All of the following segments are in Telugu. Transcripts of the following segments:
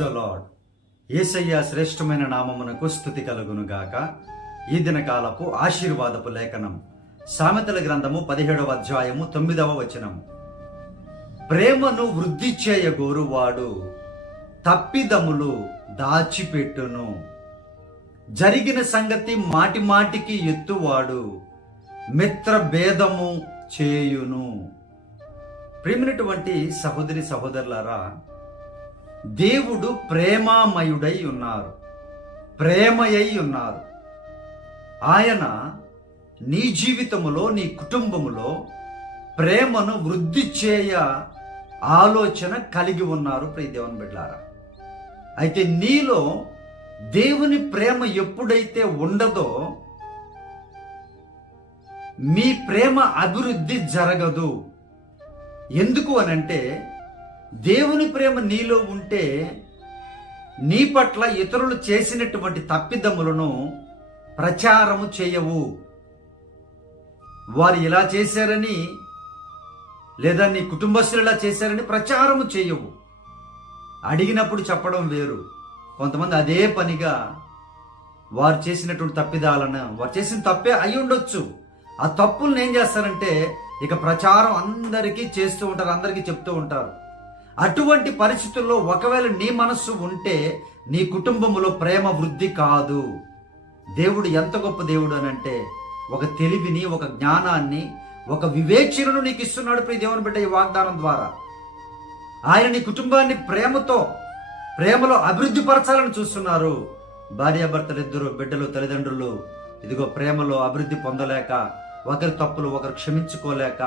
The lord. యేసయ్య శ్రేష్టమైన నామమునకు స్తుతి కలుగును గాక. ఈ దినకాలపు ఆశీర్వాదపు లేఖనం సామెతల గ్రంథము 17వ అధ్యాయము 9వ వచనము. ప్రేమను వృద్ధి చేయగోరువాడు తప్పిదములు దాచిపెట్టును, జరిగిన సంగతి మాటి మాటికి ఎత్తువాడు మిత్ర భేదము చేయును. ప్రేమైనటువంటి సహోదరి సహోదరులారా, దేవుడు ప్రేమామయుడై ఉన్నారు, ప్రేమయై ఉన్నారు. ఆయన నీ జీవితములో, నీ కుటుంబములో ప్రేమను వృద్ధి చేయ ఆలోచన కలిగి ఉన్నారు. ప్రియ దేవుని బిడ్డలారా, అయితే నీలో దేవుని ప్రేమ ఎప్పుడైతే ఉండదో మీ ప్రేమ అభివృద్ధి జరగదు. ఎందుకు అనంటే, దేవుని ప్రేమ నీలో ఉంటే నీ పట్ల ఇతరులు చేసినటువంటి తప్పిదములను ప్రచారము చేయవు. వారు ఇలా చేశారని, లేదా నీ కుటుంబస్తులు ఇలా చేశారని ప్రచారము చేయవు. అడిగినప్పుడు చెప్పడం వేరు. కొంతమంది అదే పనిగా వారు చేసినటువంటి తప్పిదాలను, వారు చేసిన తప్పే అయి ఉండొచ్చు, ఆ తప్పులను ఏం చేస్తారంటే ఇక ప్రచారం అందరికీ చేస్తూ ఉంటారు, అందరికీ చెప్తూ ఉంటారు. అటువంటి పరిస్థితుల్లో ఒకవేళ నీ మనస్సు ఉంటే నీ కుటుంబంలో ప్రేమ వృద్ధి కాదు. దేవుడు ఎంత గొప్ప దేవుడు అనంటే, ఒక తెలివిని, ఒక జ్ఞానాన్ని, ఒక వివేచనను నీకు ఇస్తున్నాడు ప్రియ దేవుని బిడ్డ. ఈ వాగ్దానం ద్వారా ఆయన నీ కుటుంబాన్ని ప్రేమలో అభివృద్ధి పరచాలని చూస్తున్నారు. భార్యాభర్తలు ఇద్దరు, బిడ్డలు, తల్లిదండ్రులు ఇదిగో ప్రేమలో అభివృద్ధి పొందలేక, ఒకరి తప్పులు ఒకరు క్షమించుకోలేక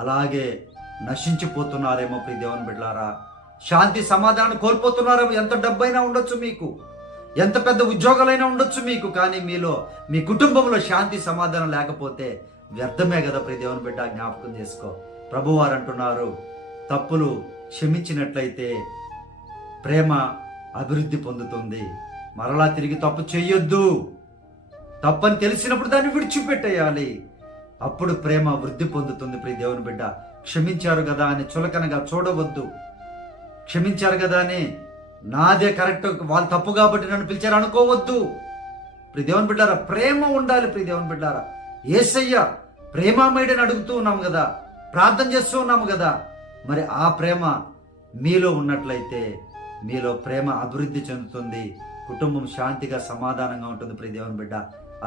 అలాగే నశించిపోతున్నారేమో ప్రియ దేవుని బిడ్డలారా. శాంతి సమాధానం కోల్పోతున్నారేమో. ఎంత డబ్బైనా ఉండొచ్చు మీకు, ఎంత పెద్ద ఉద్యోగాలైనా ఉండొచ్చు మీకు, కానీ మీలో, మీ కుటుంబంలో శాంతి సమాధానం లేకపోతే వ్యర్థమే కదా ప్రియ దేవుని బిడ్డ. జ్ఞాపకం చేసుకో. ప్రభువారు అంటున్నారు, తప్పులు క్షమించినట్లయితే ప్రేమ అభివృద్ధి పొందుతుంది. మరలా తిరిగి తప్పు చేయొద్దు. తప్పని తెలిసినప్పుడు దాన్ని విడిచిపెట్టేయాలి. అప్పుడు ప్రేమ వృద్ధి పొందుతుంది ప్రియ దేవుని బిడ్డ. క్షమించారు కదా అని చులకనగా చూడవద్దు. క్షమించారు కదా అని నాదే కరెక్ట్, వాళ్ళు తప్పు కాబట్టి నన్ను పిలిచారు అనుకోవద్దు. ప్రియ దేవుని బిడ్డారా, ప్రేమ ఉండాలి ప్రియ దేవుని బిడ్డారా. యేసయ్య ప్రేమామయుడని అడుగుతూ ఉన్నాము కదా, ప్రార్థన చేస్తూ ఉన్నాము కదా. మరి ఆ ప్రేమ మీలో ఉన్నట్లయితే మీలో ప్రేమ అభివృద్ధి చెందుతుంది, కుటుంబం శాంతిగా సమాధానంగా ఉంటుంది ప్రియ దేవుని బిడ్డ.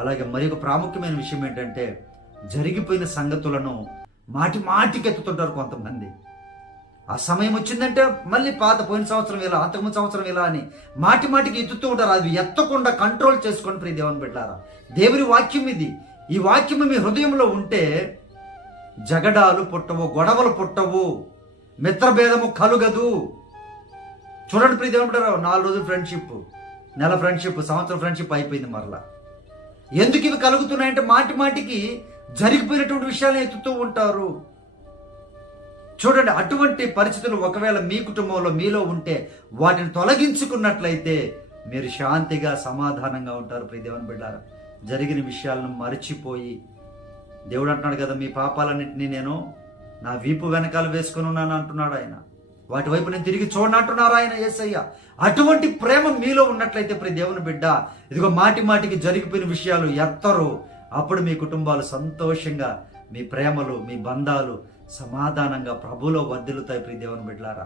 అలాగే మరి ఒక ప్రాముఖ్యమైన విషయం ఏంటంటే, జరిగిపోయిన సంగతులను మాటి మాటికి ఎత్తుతుంటారు కొంతమంది. ఆ సమయం వచ్చిందంటే మళ్ళీ పోయిన సంవత్సరం ఇలా, అంతకుముందు సంవత్సరం ఇలా అని మాటి మాటికి ఎత్తుతూ ఉంటారు. అది ఎత్తకుండా కంట్రోల్ చేసుకోండి ప్రియ దేవుని బిడ్డలారా. దేవుని వాక్యం ఇది. ఈ వాక్యం మీ హృదయంలో ఉంటే జగడాలు పుట్టవు, గొడవలు పుట్టవు, మిత్రభేదము కలుగదు. చూడండి ప్రియ దేవుని బిడ్డలారా, 4 రోజులు ఫ్రెండ్షిప్, నెల ఫ్రెండ్షిప్, సంవత్సరం ఫ్రెండ్షిప్ అయిపోయింది. మరలా ఎందుకు ఇవి కలుగుతున్నాయంటే మాటి మాటికి జరిగిపోయినటువంటి విషయాలు ఎత్తుతూ ఉంటారు. చూడండి, అటువంటి పరిస్థితులు ఒకవేళ మీ కుటుంబంలో మీలో ఉంటే వాటిని తొలగించుకున్నట్లయితే మీరు శాంతిగా సమాధానంగా ఉంటారు ప్రియ దేవుని బిడ్డలారా. జరిగిన విషయాలను మరచిపోయి, దేవుడు అంటున్నాడు కదా, మీ పాపాలన్నింటినీ నేను నా వీపు వెనకాల వేసుకుని ఉన్నాను అంటున్నాడు ఆయన. వాటి వైపు నేను తిరిగి చూడనంటున్నారు ఆయన, యేసయ్య. అటువంటి ప్రేమ మీలో ఉన్నట్లయితే ప్రియ దేవుని బిడ్డ, ఇదిగో మాటి మాటికి జరిగిపోయిన విషయాలు ఎత్తరు. అప్పుడు మీ కుటుంబాలు సంతోషంగా, మీ ప్రేమలు, మీ బంధాలు సమాధానంగా ప్రభువులో వర్ధిల్లుతాయి ప్రియ దేవుని బిడ్డలారా.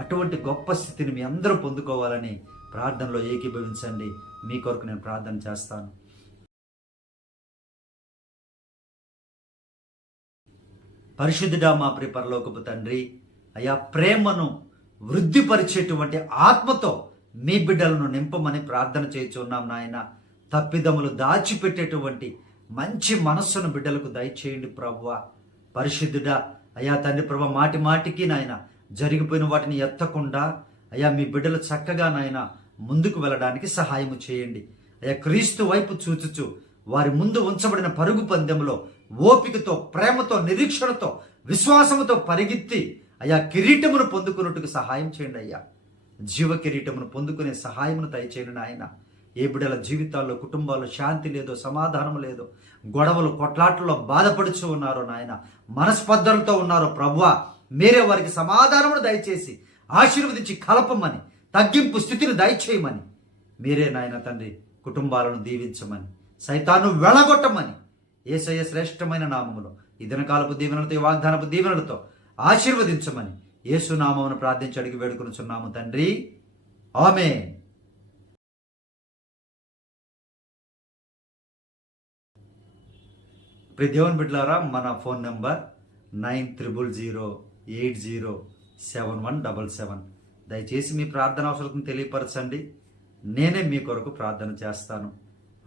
అటువంటి గొప్ప స్థితిని మీ అందరూ పొందుకోవాలని ప్రార్థనలో ఏకీభవించండి. మీ కొరకు నేను ప్రార్థన చేస్తాను. పరిశుద్ధుడా మా ప్రియ పరలోకపు తండ్రి, అయా ప్రేమను వృద్ధిపరిచేటువంటి ఆత్మతో మీ బిడ్డలను నింపమని ప్రార్థన చేస్తున్నాం నాయన. తప్పిదములు దాచిపెట్టేటువంటి మంచి మనస్సును బిడ్డలకు దయచేయండి ప్రభువా. పరిశుద్ధుడా అయా తండ్రి ప్రభు, మాటి మాటికి నాయన జరిగిపోయిన వాటిని ఎత్తకుండా అయా మీ బిడ్డలు చక్కగా నాయన ముందుకు వెళ్ళడానికి సహాయము చేయండి. అయా క్రీస్తు వైపు చూచుచు వారి ముందు ఉంచబడిన పరుగు పందెంలో ఓపికతో, ప్రేమతో, నిరీక్షణతో, విశ్వాసముతో పరిగెత్తి అయా కిరీటమును పొందుకున్నట్టుకు సహాయం చేయండి అయ్యా. జీవ కిరీటమును పొందుకునే సహాయమును దయచేయండి నాయన. ఏ బిడ్డల జీవితాల్లో, కుటుంబాల్లో శాంతి లేదో, సమాధానం లేదో, గొడవలు కొట్లాటల్లో బాధపడుచు ఉన్నారో నాయన, మనస్పర్ధలతో ఉన్నారో ప్రభువా, మీరే వారికి సమాధానమును దయచేసి ఆశీర్వదించి కలపమని తగ్గింపు స్థితిని దయచేయమని, మీరే నాయన తండ్రి కుటుంబాలను దీవించమని, సైతాను వెళ్ళగొట్టమని యేసయ్య శ్రేష్టమైన నామములో ఈ దినకాలపు దీవెనలతో, ఈ వాగ్దానపు దీవెనలతో ఆశీర్వదించమని యేసు నామమును ప్రార్థించి అడిగి వేడుకొనుచున్నాము తండ్రి. ఆమేన్. ప్రియ దేవుని బిడ్డలారా, మన ఫోన్ నెంబర్ 9000807177. దయచేసి మీ ప్రార్థన అవసరం తెలియపరచండి, నేనే మీ కొరకు ప్రార్థన చేస్తాను.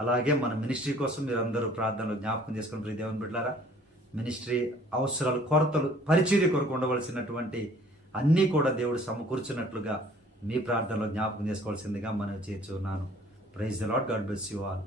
అలాగే మన మినిస్ట్రీ కోసం మీరు అందరూ ప్రార్థనలు జ్ఞాపకం చేసుకుని ప్రియ దేవుని బిడ్డలారా, మినిస్ట్రీ అవసరాలు, కొరతలు, పరిచర్య కొరకు ఉండవలసినటువంటి అన్నీ కూడా దేవుడు సమకూర్చున్నట్లుగా మీ ప్రార్థనలో జ్ఞాపకం చేసుకోవాల్సిందిగా మనం చేర్చున్నాను. Praise the Lord. God bless you all.